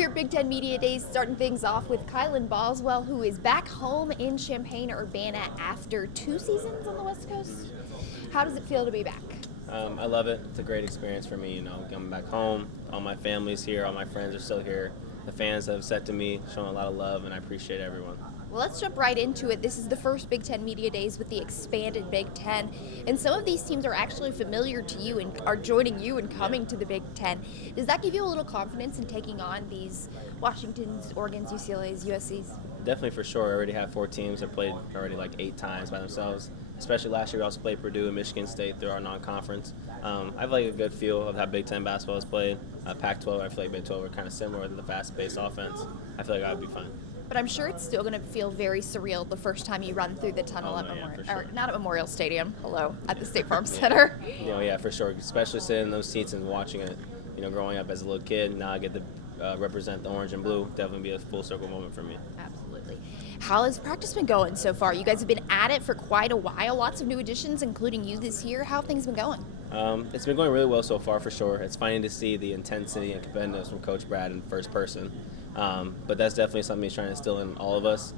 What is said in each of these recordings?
here at Big Ten Media Days, starting things off with Kylan Boswell, who is back home in Champaign-Urbana after 2 seasons on the West Coast. How does it feel to be back? I love it. It's a great experience for me, coming back home. All my family's here. All my friends are still here. The fans have said to me, showing a lot of love, and I appreciate everyone. Well, let's jump right into it. This is the first Big Ten Media Days with the expanded Big Ten, and some of these teams are actually familiar to you and are joining you and coming to the Big Ten. Does that give you a little confidence in taking on these Washingtons, Oregons, UCLAs, USCs? Definitely, for sure. I already have 4 teams that played already like 8 times by themselves. Especially last year, we also played Purdue and Michigan State through our non-conference. I have like a good feel of how Big Ten basketball is played. Pac-12, I feel like Big 12 are kind of similar to the fast-paced offense. I feel like I would be fine. But I'm sure it's still going to feel very surreal the first time you run through the tunnel at Memorial, sure. or not at Memorial Stadium, at the State Farm Center. Yeah, for sure. Especially sitting in those seats and watching it, growing up as a little kid. Now I get to represent the orange and blue. Definitely be a full circle moment for me. Absolutely. How has practice been going so far? You guys have been at it for quite a while. Lots of new additions, including you this year. How have things been going? It's been going really well so far, for sure. It's funny to see the intensity and competitiveness from Coach Brad in first person. But that's definitely something he's trying to instill in all of us.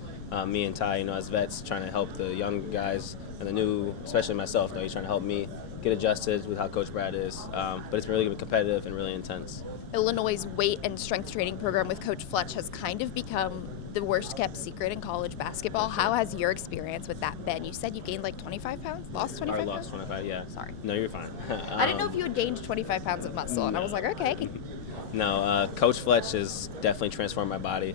Me and Ty, as vets, trying to help the young guys and the new, especially myself. He's trying to help me get adjusted with how Coach Brad is. But it's been really competitive and really intense. Illinois' weight and strength training program with Coach Fletch has kind of become the worst kept secret in college basketball. How has your experience with that been? You said you gained like 25 pounds? Lost 25 pounds? Lost 25, yeah. Sorry. No, you're fine. I didn't know if you had gained 25 pounds of muscle, and I was like, okay. No, Coach Fletch has definitely transformed my body.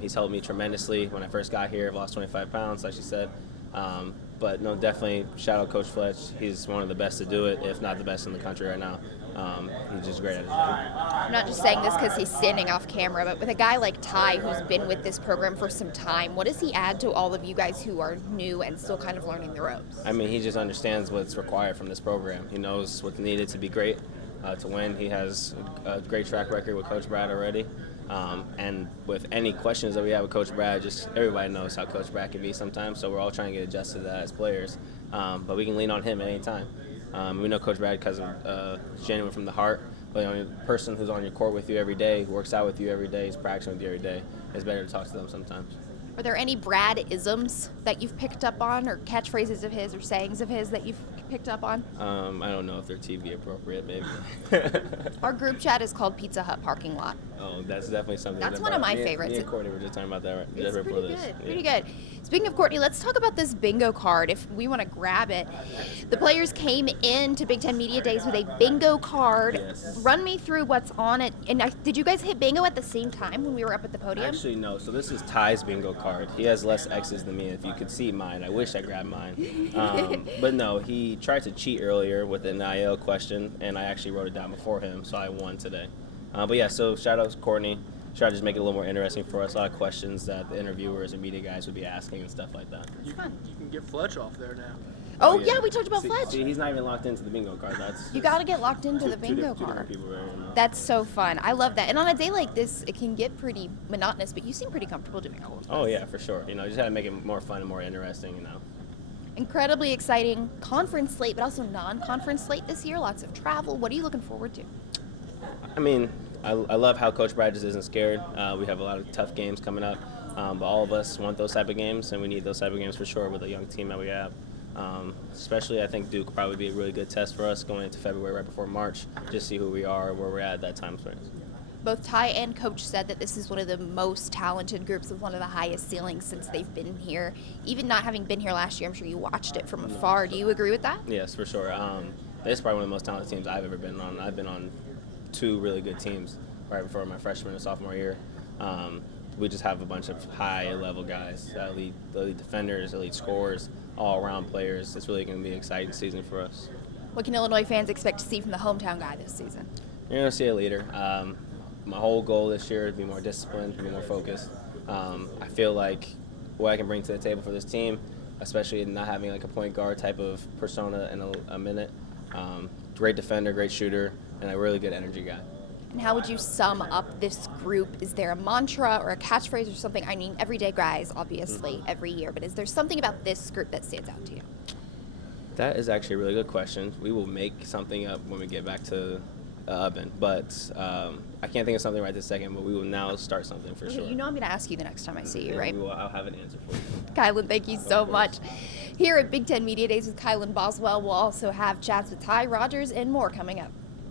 He's helped me tremendously. When I first got here, I've lost 25 pounds, like she said. But no, definitely shout out Coach Fletch. He's one of the best to do it, if not the best in the country right now. He's just great at his job. I'm not just saying this because he's standing off camera, but with a guy like Ty who's been with this program for some time, what does he add to all of you guys who are new and still kind of learning the ropes? I mean, he just understands what's required from this program. He knows what's needed to be great, to win. He has a great track record with Coach Brad already. And with any questions that we have with Coach Brad, just everybody knows how Coach Brad can be sometimes, so we're all trying to get adjusted to that as players. But we can lean on him at any time. We know Coach Brad because he's genuine from the heart, but the person who's on your court with you every day, works out with you every day, is practicing with you every day, it's better to talk to them sometimes. Are there any Brad-isms that you've picked up on, or catchphrases of his or sayings of his that you've picked up on? I don't know if they're TV appropriate, maybe. Our group chat is called Pizza Hut Parking Lot. Oh, that's definitely something. That's one of my favorites. Me and Courtney were just talking about that right It's before pretty this. good, pretty good. Speaking of Courtney, let's talk about this bingo card if we want to grab it. The players came in to Big Ten Media Days with a bingo card. Yes. Run me through what's on it. And did you guys hit bingo at the same time when we were up at the podium? Actually, no. So this is Ty's bingo card. He has less X's than me. If you could see mine, I wish I grabbed mine. But no, he tried to cheat earlier with the NIL question, and I actually wrote it down before him, so I won today. But yeah, so shout out to Courtney. Try to just make it a little more interesting for us. A lot of questions that the interviewers and media guys would be asking and stuff like that. You can get Fletch off there now. Oh, yeah, we talked about Fletch. See, he's not even locked into the bingo card. You got to get locked into the two bingo different card. people right now. That's so fun. I love that. And on a day like this, it can get pretty monotonous, but you seem pretty comfortable doing all of this. Oh, yeah, for sure. Just had to make it more fun and more interesting, Incredibly exciting conference slate, but also non-conference slate this year. Lots of travel. What are you looking forward to? I mean, I love how Coach Brad just isn't scared. We have a lot of tough games coming up, but all of us want those type of games, and we need those type of games for sure with the young team that we have. Especially, I think Duke will probably be a really good test for us going into February right before March, just see who we are, where we're at that time frame. Both Ty and Coach said that this is one of the most talented groups with one of the highest ceilings since they've been here. Even not having been here last year, I'm sure you watched it from afar. Do you agree with that? Yes, for sure. This is probably one of the most talented teams I've ever been on. I've been on 2 really good teams right before my freshman and sophomore year. We just have a bunch of high-level guys, elite defenders, elite scorers, all-around players. It's really going to be an exciting season for us. What can Illinois fans expect to see from the hometown guy this season? You're going to see a leader. My whole goal this year is to be more disciplined, to be more focused. I feel like what I can bring to the table for this team, especially not having like a point guard type of persona in a minute. Great defender, great shooter, and a really good energy guy. And how would you sum up this group? Is there a mantra or a catchphrase or something? I mean, everyday guys, obviously, every year, but is there something about this group that stands out to you? That is actually a really good question. We will make something up when we get back to oven. But I can't think of something right this second, but we will now start something for sure. You know I'm going to ask you the next time I see you, And right? I'll have an answer for you. Kylan, thank you so much. Here at Big Ten Media Days with Kylan Boswell, we'll also have chats with Ty Rogers and more coming up.